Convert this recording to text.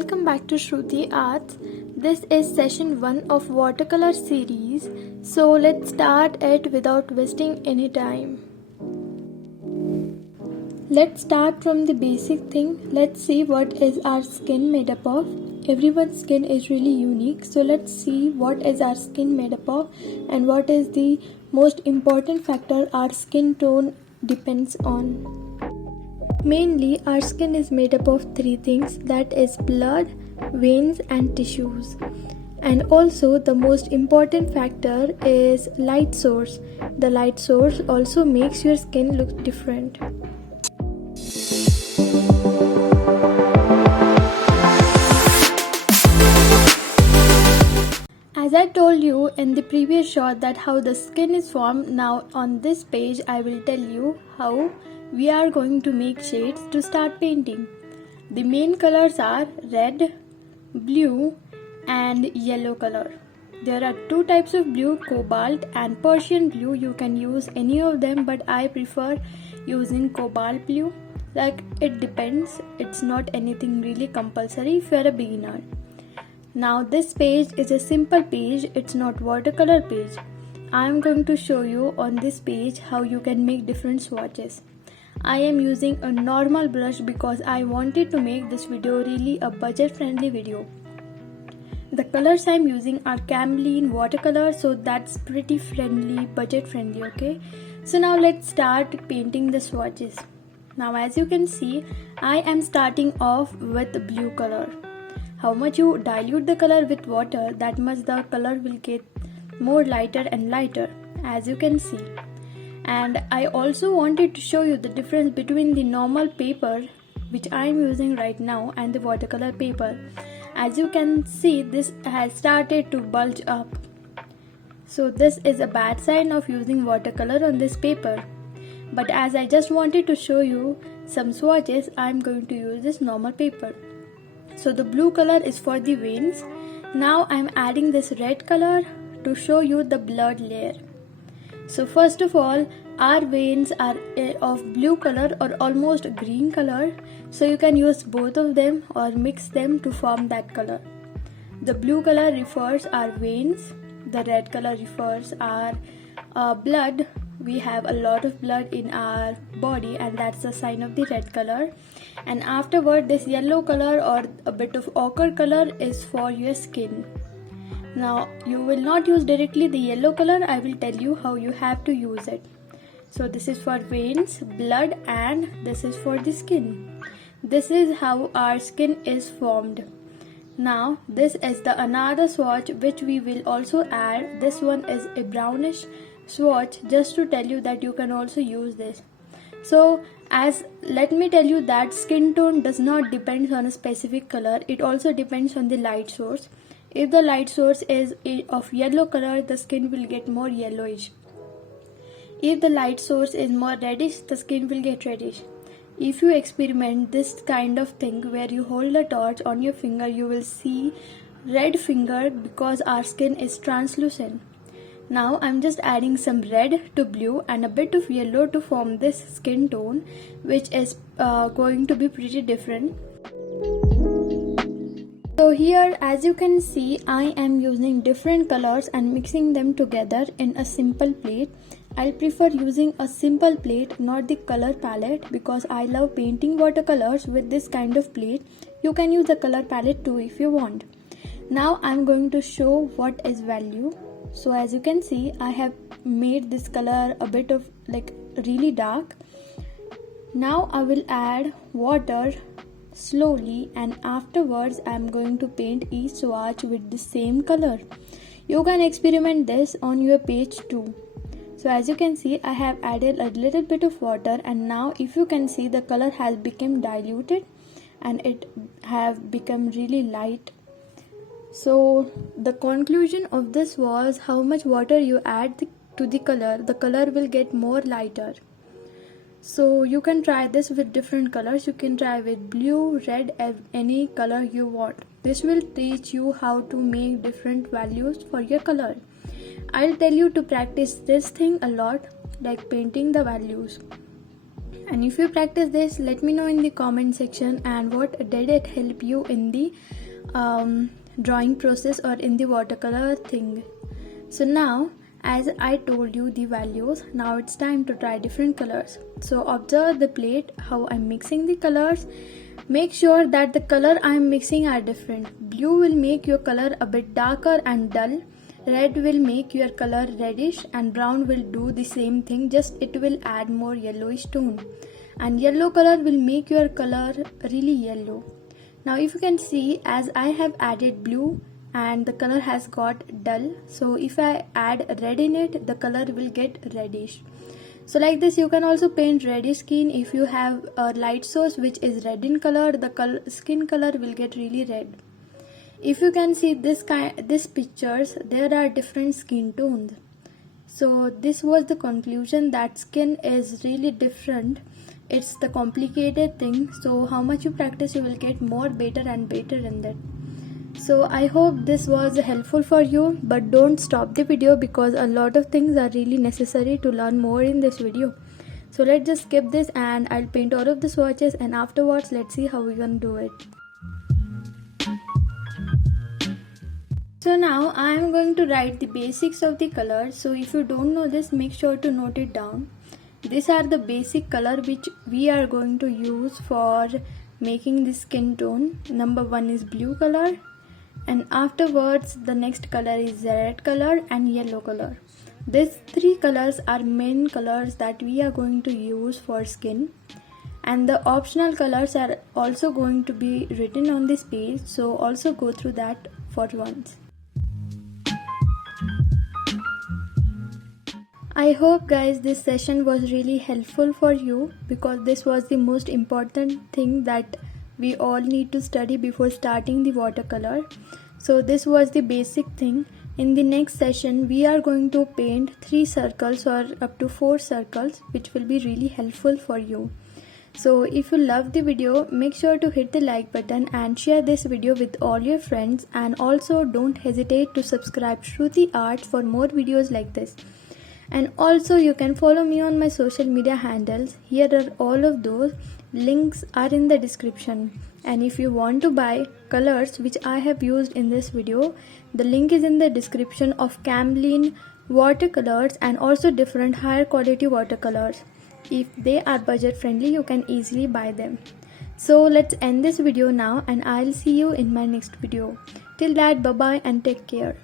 welcome back to Shruti Arts. This is session 1 of watercolor series. So let's start it without wasting any time. Let's start from the basic thing. Let's see what is our skin made up of. Everyone's skin is really unique. So let's see what is our skin made up of and what is the most important factor our skin tone depends on. Mainly, our skin is made up of 3 things, that is blood, veins and tissues. And also the most important factor is light source. The light source also makes your skin look different. As I told you in the previous shot that how the skin is formed, now on this page I will tell you how we are going to make shades to start painting. The main colors are red, blue and yellow color. There are 2 types of blue, cobalt and Persian blue. You can use any of them, but I prefer using cobalt blue. Like, it depends, it's not anything really compulsory if you are a beginner. Now this page is a simple page, it's not watercolor page. I am going to show you on this page how you can make different swatches. I am using a normal brush because I wanted to make this video really a budget friendly video. The colors I am using are Camlene watercolor, so that's pretty friendly, budget friendly, okay? So now let's start painting the swatches. Now as you can see, I am starting off with blue color. How much you dilute the color with water, that much the color will get more lighter and lighter, as you can see. And I also wanted to show you the difference between the normal paper which I am using right now and the watercolor paper. As you can see, this has started to bulge up. So this is a bad sign of using watercolor on this paper. But as I just wanted to show you some swatches, I am going to use this normal paper. So the blue color is for the veins. Now I am adding this red color to show you the blood layer. So first of all, our veins are of blue color or almost green color, so you can use both of them or mix them to form that color. The blue color refers our veins, the red color refers our blood. We have a lot of blood in our body and that's the sign of the red color. And afterward, this yellow color or a bit of ochre color is for your skin. Now you will not use directly the yellow color, I will tell you how you have to use it. So this is for veins, blood and this is for the skin. This is how our skin is formed. Now this is the another swatch which we will also add. This one is a brownish swatch, just to tell you that you can also use this. So let me tell you that skin tone does not depend on a specific color, it also depends on the light source. If the light source is of yellow color, the skin will get more yellowish. If the light source is more reddish, the skin will get reddish. If you experiment this kind of thing where you hold a torch on your finger, you will see red finger because our skin is translucent. Now I'm just adding some red to blue and a bit of yellow to form this skin tone, which is going to be pretty different. So here, as you can see, I am using different colors and mixing them together in a simple plate. I'll prefer using a simple plate, not the color palette, because I love painting watercolors with this kind of plate. You can use the color palette too if you want. Now I'm going to show what is value. So as you can see, I have made this color a bit of like really dark. Now I will add water slowly and afterwards I am going to paint each swatch with the same color. You can experiment this on your page too. So as you can see, I have added a little bit of water and now if you can see, the color has become diluted and it have become really light. So the conclusion of this was how much water you add to the color will get more lighter. So you can try this with different colors. You can try with blue, red, any color you want. This will teach you how to make different values for your color. I'll tell you to practice this thing a lot, like painting the values. And if you practice this, let me know in the comment section, and what did it help you in the drawing process or in the watercolor thing. So now, as I told you the values, now it's time to try different colors. So observe the plate, how I'm mixing the colors. Make sure that the color I'm mixing are different. Blue will make your color a bit darker and dull. Red will make your color reddish, and brown will do the same thing, just it will add more yellowish tone. And yellow color will make your color really yellow. Now if you can see, as I have added blue and the color has got dull, so if I add red in it, the color will get reddish. So like this, you can also paint reddish skin. If you have a light source which is red in color, the skin color will get really red. If you can see these pictures, there are different skin tones. So this was the conclusion, that skin is really different. It's the complicated thing. So how much you practice, you will get more better and better in that. So I hope this was helpful for you, but don't stop the video because a lot of things are really necessary to learn more in this video. So let's just skip this and I'll paint all of the swatches, and afterwards let's see how we're gonna do it. So now I am going to write the basics of the colors. So if you don't know this, make sure to note it down. These are the basic color which we are going to use for making the skin tone. Number 1 is blue color, and afterwards the next color is red color and yellow color. These 3 colors are main colors that we are going to use for skin, and the optional colors are also going to be written on this page, so also go through that for once. I hope guys this session was really helpful for you, because this was the most important thing that we all need to study before starting the watercolor. So this was the basic thing. In the next session we are going to paint 3 circles or up to 4 circles, which will be really helpful for you. So if you love the video, make sure to hit the like button and share this video with all your friends, and also don't hesitate to subscribe Shruti Arts for more videos like this. And also you can follow me on my social media handles. Here are all of those links are in the description. And if you want to buy colors which I have used in this video, the link is in the description of Camlin watercolors and also different higher quality watercolors. If they are budget friendly, you can easily buy them. So let's end this video now, and I'll see you in my next video. Till that, bye bye and take care.